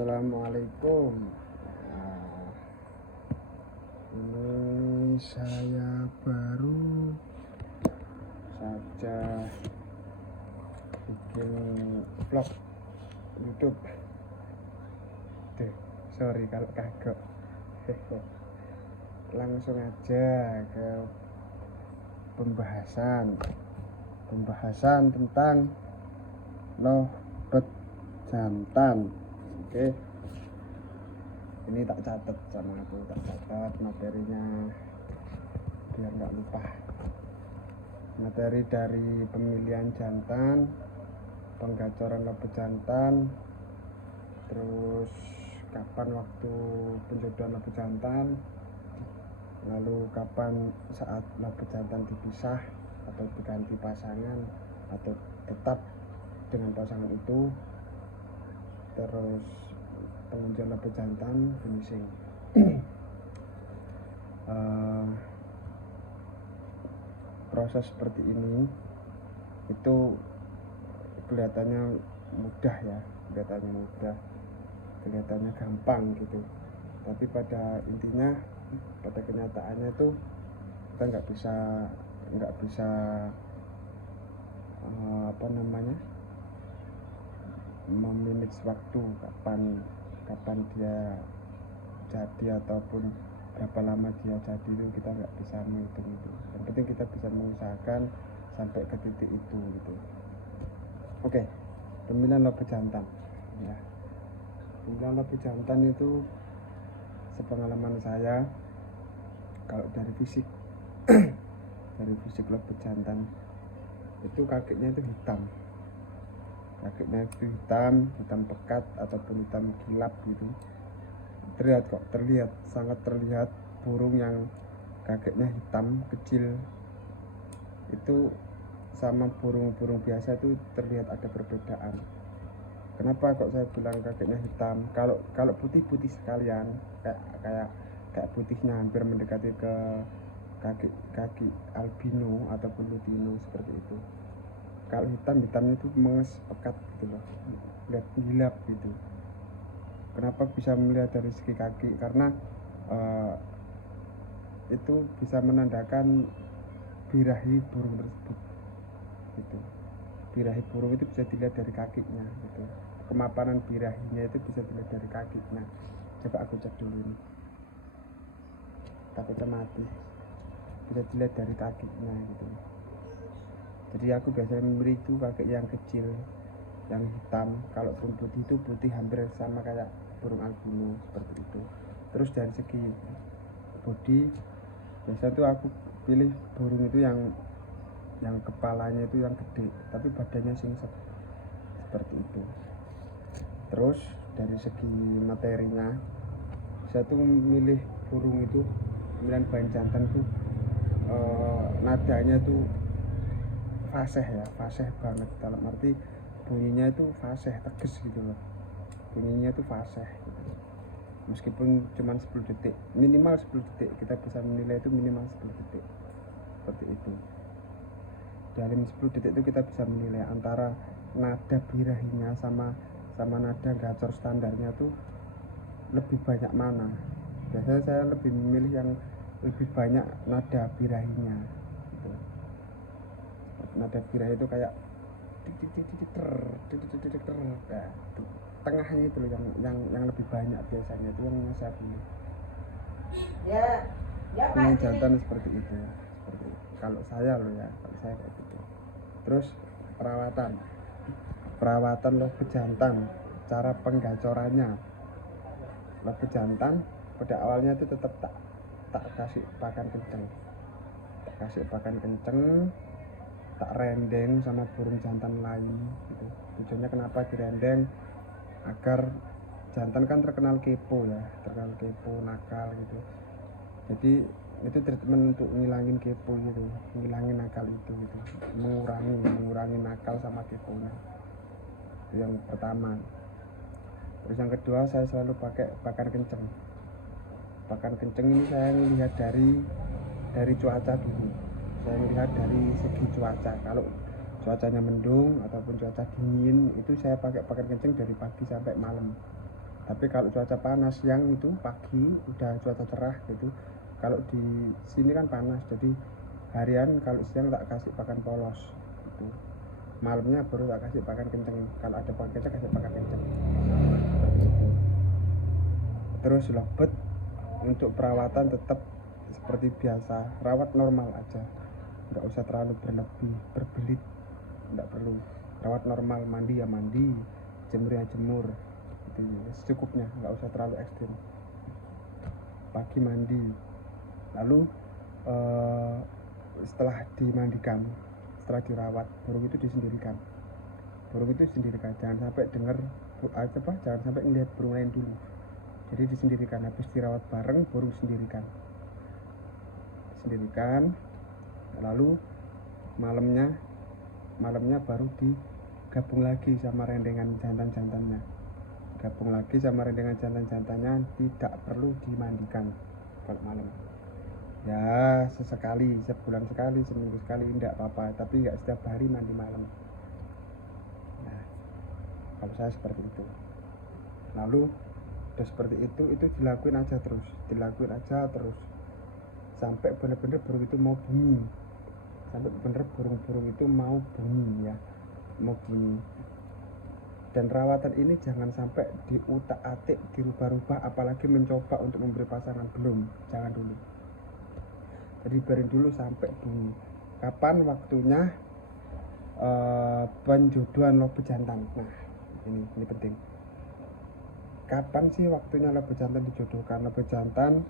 Assalamualaikum. Nah, ini saya baru saja bikin vlog YouTube. Sorry kalau kagok. Langsung aja ke pembahasan tentang lovebird jantan. Oke, ini tak catat sama aku, tak catat materinya biar nggak lupa. Materi dari pemilihan jantan, penggacoran lovebird jantan, terus kapan waktu penjodohan lovebird jantan, lalu kapan saat lovebird jantan dipisah atau diganti pasangan atau tetap dengan pasangan itu, terus pengujian lovebird jantan, finishing. Proses seperti ini itu kelihatannya mudah ya, kelihatannya gampang gitu, tapi pada intinya, pada kenyataannya itu kita nggak bisa memanage waktu kapan dia jadi ataupun berapa lama dia jadi, itu kita nggak bisa menghitung itu. Yang penting kita bisa mengusahakan sampai ke titik itu gitu. Oke, pemilihan lovebird jantan ya. Pemilihan lovebird jantan itu sepengalaman saya, kalau dari fisik dari fisik lovebird jantan itu kakeknya itu hitam pekat ataupun hitam kilap gitu. Sangat terlihat burung yang kakeknya hitam kecil itu sama burung-burung biasa itu terlihat ada perbedaan. Kenapa kok saya bilang kakeknya hitam? Kalau putih-putih sekalian, kayak putihnya hampir mendekati ke kaki albino ataupun lutino seperti itu. Kalau hitamnya itu menges pekat gitu loh, lihat gilap gitu. Kenapa bisa melihat dari segi kaki? Karena itu bisa menandakan birahi burung tersebut gitu. Birahi burung itu bisa dilihat dari kakinya gitu. Kemapanan birahinya itu bisa dilihat dari kakinya. Coba aku cek dulu ini, takutnya mati. Bisa dilihat dari kakinya gitu. Jadi aku biasanya memilih itu kakek yang kecil, yang hitam. Kalaupun putih itu putih hampir sama kayak burung albino seperti itu. Terus dari segi body, biasanya tuh aku pilih burung itu yang kepalanya itu yang gede tapi badannya singset seperti itu. Terus dari segi materinya, saya tuh memilih burung itu, pemilihan bahan jantan tuh nadanya tuh fasih banget, dalam arti bunyinya itu fasih, tegas gitu loh. Bunyinya itu fasih gitu. Meskipun cuma 10 detik, minimal 10 detik, kita bisa menilai itu minimal 10 detik seperti itu. Dari 10 detik itu kita bisa menilai antara nada birahinya sama nada gacor standarnya tuh lebih banyak mana. Biasanya saya lebih memilih yang lebih banyak nada birahinya gitu. Nada birahi itu kayak tengahnya itu yang lebih banyak, biasanya itu yang saya pilih. Ini jantan seperti itu. Kalau saya kayak gitu. Terus perawatan lovebird jantan, cara penggacorannya. Lovebird jantan pada awalnya itu tetap tak kasih pakan kenceng, tak rendeng sama burung jantan lain gitu. Tujuannya kenapa direndeng? Agar jantan kan terkenal kepo, nakal gitu. Jadi itu treatment untuk ngilangin kepo gitu, ngilangin nakal itu gitu, mengurangi nakal sama keponya. Itu yang pertama. Terus yang kedua, saya selalu pakai pakan kenceng. Pakan kenceng ini saya lihat dari cuaca dulu. Saya melihat dari segi cuaca. Kalau cuacanya mendung ataupun cuaca dingin, itu saya pakai pakan kenceng dari pagi sampai malam. Tapi kalau cuaca panas siang itu pagi udah cuaca cerah gitu. Kalau di sini kan panas, jadi harian kalau siang tak kasih pakan polos gitu. Malamnya baru tak kasih pakan kenceng. Kalau ada pakan kenceng kasih pakan kenceng. Seperti itu. Terus lobet untuk perawatan tetap seperti biasa, rawat normal aja, nggak usah terlalu berlebih berbelit, nggak perlu. Rawat normal, mandi ya mandi, jemur ya jemur gitu, secukupnya, nggak usah terlalu ekstrim. Pagi mandi, lalu setelah dimandikan, setelah dirawat, burung itu disendirikan. Jangan sampai dengar jangan sampai ngelihat burung lain dulu. Jadi disendirikan, habis dirawat bareng burung sendirikan, lalu malamnya baru digabung lagi sama rendengan jantan-jantannya. Tidak perlu dimandikan kalau malam. Ya sesekali, sebulan sekali, seminggu sekali tidak apa-apa, tapi nggak setiap hari mandi malam. Nah, kalau saya seperti itu. Lalu udah seperti itu dilakuin aja terus sampai benar-benar burung itu mau bunyi, ya, mau bunyi. Dan rawatan ini jangan sampai diutak-atik, dirubah-rubah, apalagi mencoba untuk memberi pasangan, jangan dulu. Jadi biarin dulu sampai bunyi. Kapan waktunya penjodohan lobe jantan? Nah, ini penting. Kapan sih waktunya lobe jantan dijodohkan? Lobe jantan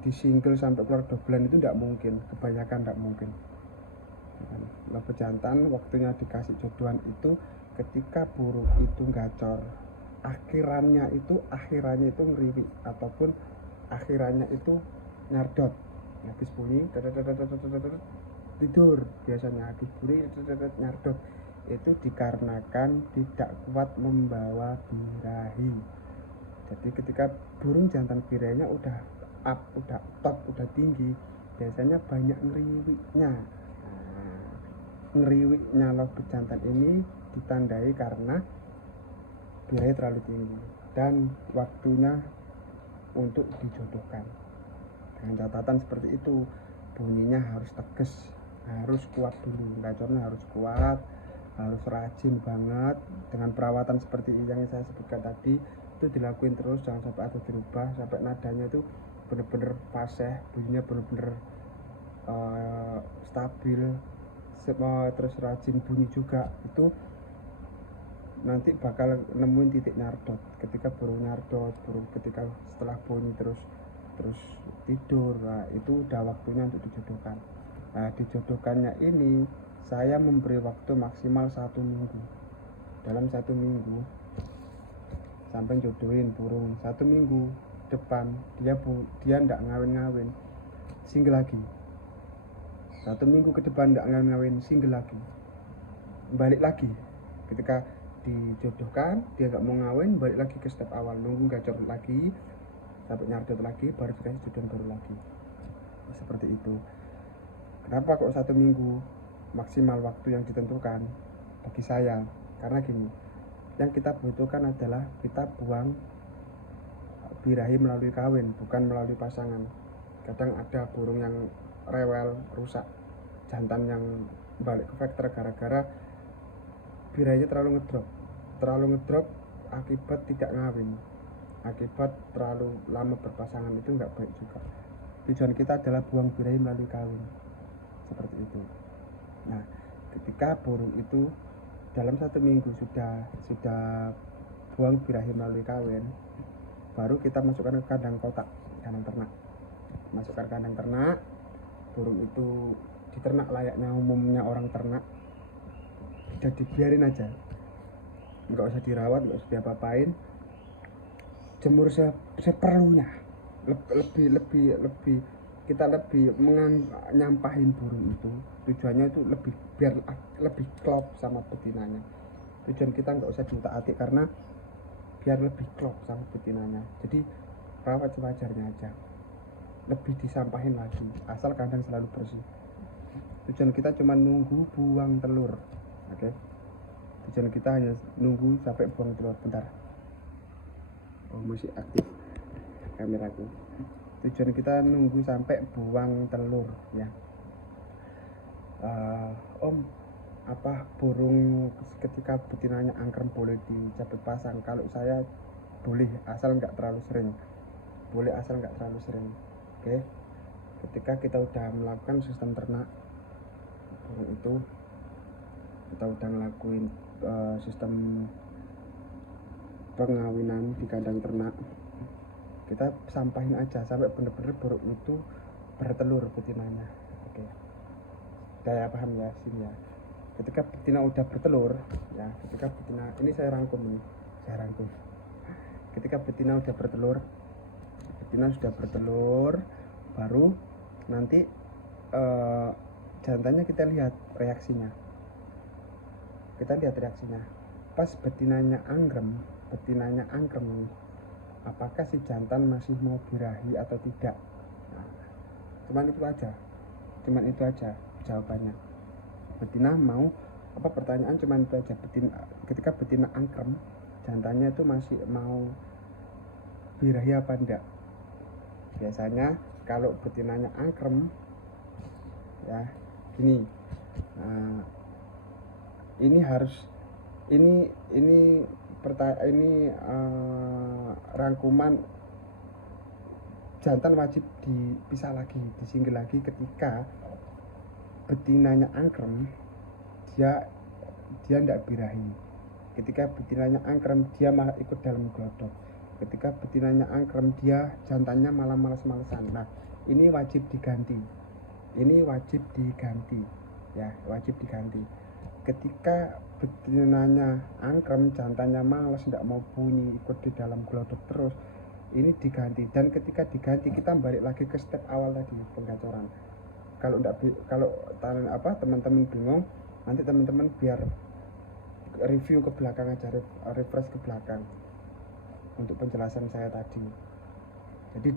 disinggel sampai keluar dobelan itu tidak mungkin, kebanyakan tidak mungkin. Lobe jantan waktunya dikasih jodohan itu ketika burung itu gacor, akhirannya itu ngeriwik, ataupun akhirannya itu nyardot, habis bunyi tidur. Biasanya habis bunyi nyardot itu dikarenakan tidak kuat membawa birahi. Jadi ketika burung jantan birainya udah top, udah tinggi, biasanya banyak ngeriwiknya. Ngeriwiknya lobe jantan ini ditandai karena birahi terlalu tinggi dan waktunya untuk dijodohkan. Dengan catatan seperti itu, bunyinya harus tegas, harus kuat dulu, gacornya harus kuat, harus rajin banget. Dengan perawatan seperti yang saya sebutkan tadi itu dilakuin terus, jangan sampai ada dirubah, sampai nadanya itu bener-bener fasih, bunyinya bener-bener stabil, terus rajin bunyi juga. Itu nanti bakal nemuin titik nyardot. Ketika burung nyardot, ketika setelah bunyi terus tidur, nah itu udah waktunya untuk dijodohkan. Nah, dijodohkannya ini saya memberi waktu maksimal 1 minggu. Dalam 1 minggu sampai jodohin burung, 1 minggu depan dia ndak ngawin, single lagi. 1 minggu ke depan ndak ngawin, single lagi, balik lagi. Ketika dijodohkan dia nggak mau ngawin, balik lagi ke step awal, nunggu gacor lagi sampai nyardot lagi, baru dikasih jodohan baru lagi. Seperti itu. Kenapa kok 1 minggu maksimal waktu yang ditentukan bagi saya? Karena gini, yang kita butuhkan adalah kita buang birahi melalui kawin, bukan melalui pasangan. Kadang ada burung yang rewel, rusak jantan yang balik ke factor gara-gara birahinya terlalu ngedrop akibat tidak ngawin, akibat terlalu lama berpasangan. Itu nggak baik juga. Tujuan kita adalah buang birahi melalui kawin, seperti itu. Nah, ketika burung itu dalam 1 minggu sudah buang birahi melalui kawin, baru kita masukkan ke kandang kotak, kandang ternak. Masukkan kandang ternak, burung itu diternak layaknya umumnya orang ternak, udah dibiarin aja, nggak usah dirawat, nggak usah diapa-apain, jemur seperlunya. Kita lebih nyampahin burung itu, tujuannya itu biar lebih klop sama betinanya. Tujuan kita nggak usah diutak-atik karena biar lebih klop sama betinanya. Jadi rawat sewajarnya aja, lebih disampahin lagi, asal kandang selalu bersih. Tujuan kita cuma nunggu buang telur, oke? Tujuan kita hanya nunggu sampai buang telur. Bentar. masih aktif kameraku. Tujuan kita nunggu sampai buang telur ya. Om, apa burung ketika betinanya angkrem boleh dicabut pasang? Kalau saya boleh, asal nggak terlalu sering. Oke. Ketika kita udah melakukan sistem ternak burung itu, kita udah ngelakuin sistem pengawinan di kandang ternak, kita sampahin aja sampai bener-bener burung itu bertelur betinanya. Oke, saya paham ya sini ya. Ketika betina udah bertelur ya, ini saya rangkum. Ketika betina sudah bertelur, baru nanti jantannya kita lihat reaksinya. Pas betinanya angkrem, apakah si jantan masih mau birahi atau tidak? Nah, cuman itu aja jawabannya. Betina mau apa, pertanyaan cuman itu aja. Ketika betina angkrem, jantannya itu masih mau birahi apa enggak? Biasanya kalau betinanya angkrem ya gini, ini harus rangkuman jantan wajib dipisah lagi, disinggil lagi ketika betinanya angkrem, dia tidak birahi. Ketika betinanya angkrem, dia malah ikut dalam glodok. Ketika betinanya angkrem, dia jantannya malah males-malesan. Nah, ini wajib diganti ya, wajib diganti. Ketika betinanya angkrem, jantannya males, tidak mau bunyi, ikut di dalam glodok terus, ini diganti. Dan ketika diganti, kita balik lagi ke step awal tadi, penggacoran. Kalau teman-teman bingung, nanti teman-teman biar review ke belakang aja, refresh ke belakang untuk penjelasan saya tadi. Jadi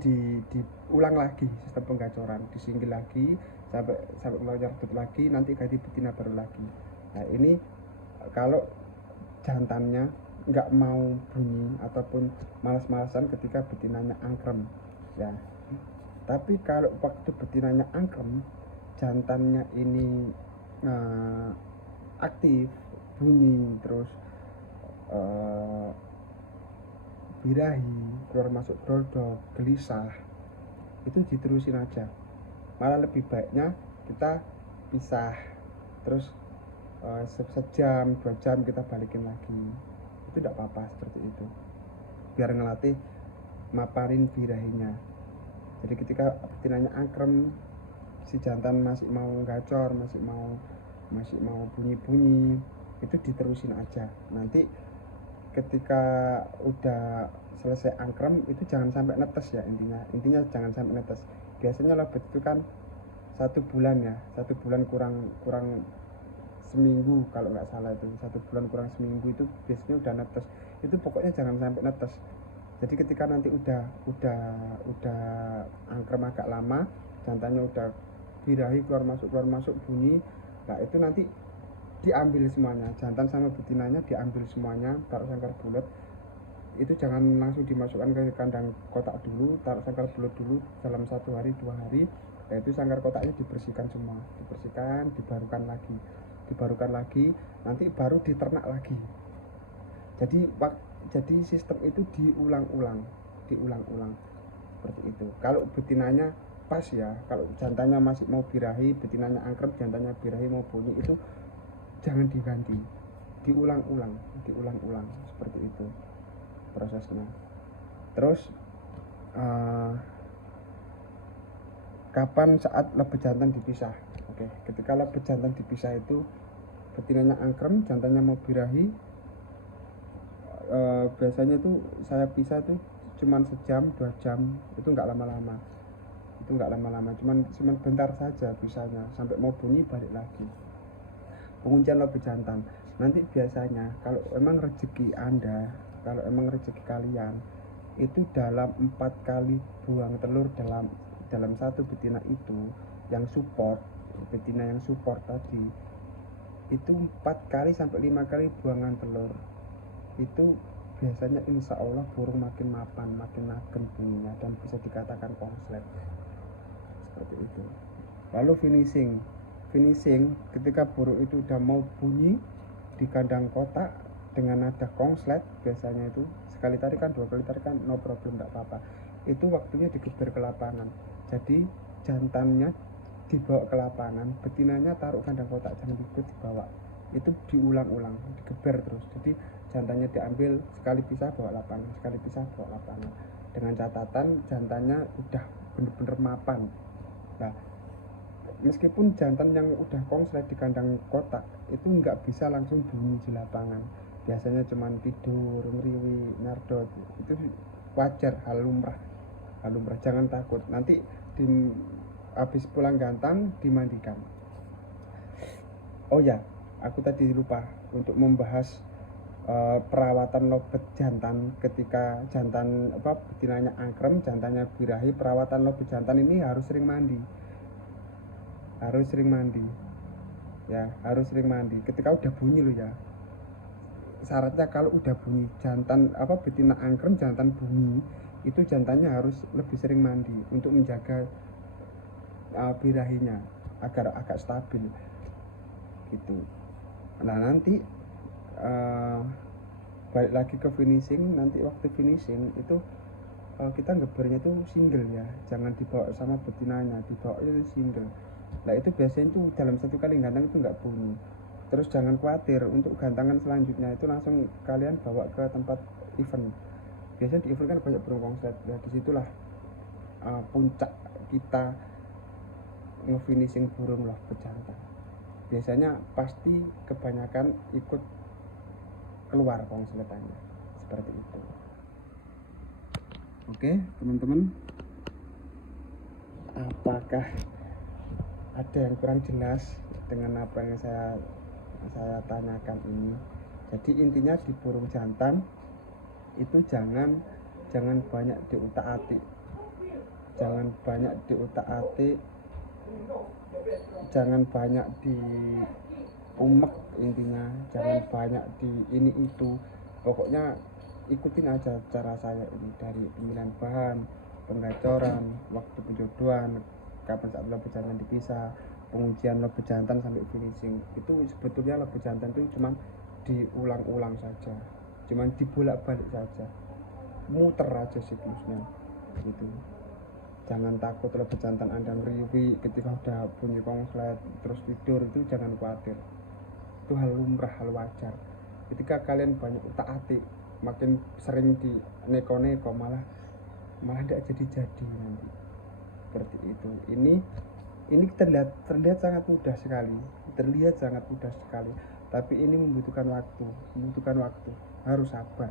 diulang lagi sistem penggacoran, disinggil lagi sampai melonjak lagi, nanti ganti betina baru lagi. Nah, ini kalau jantannya nggak mau bunyi ataupun malas-malasan ketika betinanya angkrem ya. Tapi kalau waktu betinanya angkrem, jantannya ini aktif, bunyi terus, birahi, keluar masuk glodok, gelisah, itu diterusin aja. Malah lebih baiknya kita pisah, terus sejam 2 jam kita balikin lagi, itu tidak apa-apa seperti itu, biar ngelatih maparin birahinya. Jadi ketika betinanya angkrem, si jantan masih mau gacor, masih mau bunyi-bunyi, itu diterusin aja. Nanti ketika udah selesai angkrem, itu jangan sampai netes ya, intinya jangan sampai netes. Biasanya lobet itu kan 1 bulan ya, 1 bulan kurang seminggu kalau nggak salah, itu 1 bulan kurang seminggu itu biasanya udah netes. Itu pokoknya jangan sampai netes. Jadi ketika nanti udah angkrem agak lama, jantannya udah birahi, keluar masuk bunyi, nah itu nanti diambil semuanya, jantan sama betinanya diambil semuanya, taruh sangkar bulat. Itu jangan langsung dimasukkan ke kandang kotak dulu, taruh sangkar bulat dulu dalam 1 hari 2 hari. Nah, itu sangkar kotaknya dibersihkan semua, dibarukan lagi, nanti baru diternak lagi. Jadi sistem itu diulang-ulang seperti itu. Kalau betinanya pas ya, kalau jantannya masih mau birahi, betinanya angkrem, jantannya birahi mau bunyi, itu jangan diganti, diulang-ulang seperti itu prosesnya. Terus kapan saat lebet jantan dipisah? Oke, ketika lebet jantan dipisah itu betinanya angkrem, jantannya mau birahi, biasanya itu saya pisah tuh cuman sejam 2 jam, itu nggak lama-lama, cuman bentar saja pisahnya, sampai mau bunyi balik lagi. Penguncian lebet jantan nanti biasanya kalau emang rezeki Anda, kalau emang rezeki kalian, itu dalam 4 kali buang telur dalam satu betina itu, betina yang support tadi, itu 4 kali sampai 5 kali buangan telur, itu biasanya insya Allah burung makin mapan, makin agem bunyinya, dan bisa dikatakan konslet seperti itu. Lalu finishing ketika burung itu udah mau bunyi di kandang kotak dengan nada konslet, biasanya itu sekali tarikan, 2 kali tarikan, no problem, tidak apa-apa. Itu waktunya digeber ke lapangan. Jadi jantannya dibawa ke lapangan, betinanya taruh kandang kotak, jangan ikut dibawa. Itu diulang-ulang, digeber terus. Jadi jantannya diambil, sekali pisah bawa lapangan, sekali pisah bawa lapangan, dengan catatan jantannya udah bener-bener mapan. Nah, meskipun jantan yang udah konslet di kandang kotak itu nggak bisa langsung bunyi di lapangan, biasanya cuma tidur, ngeriwi, nyardot, itu wajar, hal lumrah. Jangan takut, nanti habis pulang gantang dimandikan. Oh ya, aku tadi lupa untuk membahas perawatan lobet jantan. Ketika jantan betinanya angkrem, jantannya birahi, perawatan lobet jantan ini harus sering mandi ya, harus sering mandi ketika udah bunyi loh ya. Syaratnya kalau udah bunyi jantan betina angkrem, jantan bunyi, itu jantannya harus lebih sering mandi untuk menjaga birahinya agar agak stabil gitu. Nah, nanti balik lagi ke finishing. Nanti waktu finishing itu kita ngebernya itu single ya, jangan dibawa sama betinanya, dibawa itu single. Nah, itu biasanya itu dalam 1 kali gantang itu nggak bunyi. Terus jangan khawatir, untuk gantangan selanjutnya itu langsung kalian bawa ke tempat event. Biasanya di event kan banyak burung konslet. Nah, disitulah puncak kita ngefinishing burung loh bejantan. Biasanya pasti kebanyakan ikut keluar konsletannya seperti itu. Oke teman-teman, apakah ada yang kurang jelas dengan apa yang saya tanyakan ini? Jadi intinya di burung jantan itu jangan banyak diutak-atik, jangan banyak di umek, intinya jangan banyak di ini itu. Pokoknya ikutin aja cara saya ini, dari pemilihan bahan, penggacoran, waktu penjodohan, kapan saat lobet jantan dipisah, pengujian lobet jantan sampai finishing. Itu sebetulnya lobet jantan itu cuma diulang-ulang saja, cuma dibolak-balik saja, muter aja siklusnya gitu. Jangan takut lobet jantan Anda ngeriwi ketika udah bunyi konslet terus tidur, itu jangan khawatir, itu hal lumrah, hal wajar. Ketika kalian banyak utak-atik, makin sering di neko-neko, malah tidak jadi nanti seperti itu. Ini terlihat sangat mudah sekali, tapi ini membutuhkan waktu, harus sabar,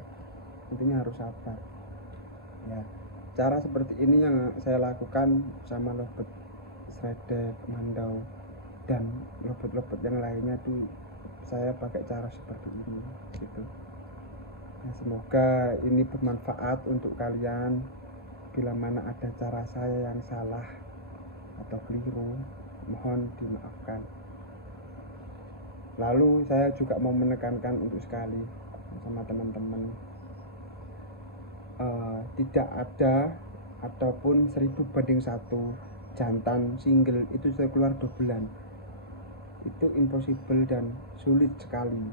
intinya harus sabar ya. Cara seperti ini yang saya lakukan sama lobet sredek, mandau, dan lobet-lobet yang lainnya tuh saya pakai cara seperti ini gitu. Nah, semoga ini bermanfaat untuk kalian. Bila mana ada cara saya yang salah atau keliru, mohon dimaafkan. Lalu saya juga mau menekankan untuk sekali sama teman-teman, tidak ada ataupun 1000/1 jantan single itu saya keluar dobelan. Itu impossible dan sulit sekali.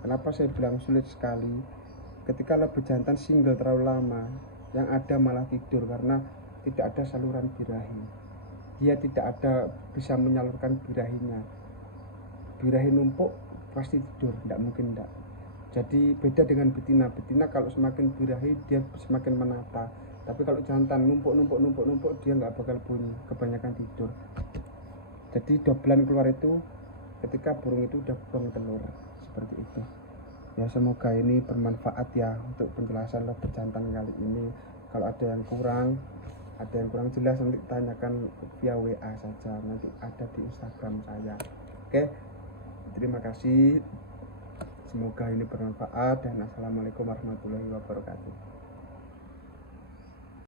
Kenapa saya bilang sulit sekali? Ketika lobet jantan single terlalu lama, yang ada malah tidur karena tidak ada saluran birahi. Dia tidak ada bisa menyalurkan birahinya. Birahi numpuk pasti tidur, tidak mungkin tidak. Jadi beda dengan betina kalau semakin birahi dia semakin menata. Tapi kalau jantan numpuk dia nggak bakal bunyi, kebanyakan tidur. Jadi dobelan keluar itu ketika burung itu udah buang telur, seperti itu ya. Semoga ini bermanfaat ya untuk penjelasan lobet jantan kali ini. Kalau ada yang kurang jelas, nanti tanyakan via WA saja, nanti ada di Instagram saya. Oke, terima kasih, semoga ini bermanfaat, dan assalamualaikum warahmatullahi wabarakatuh.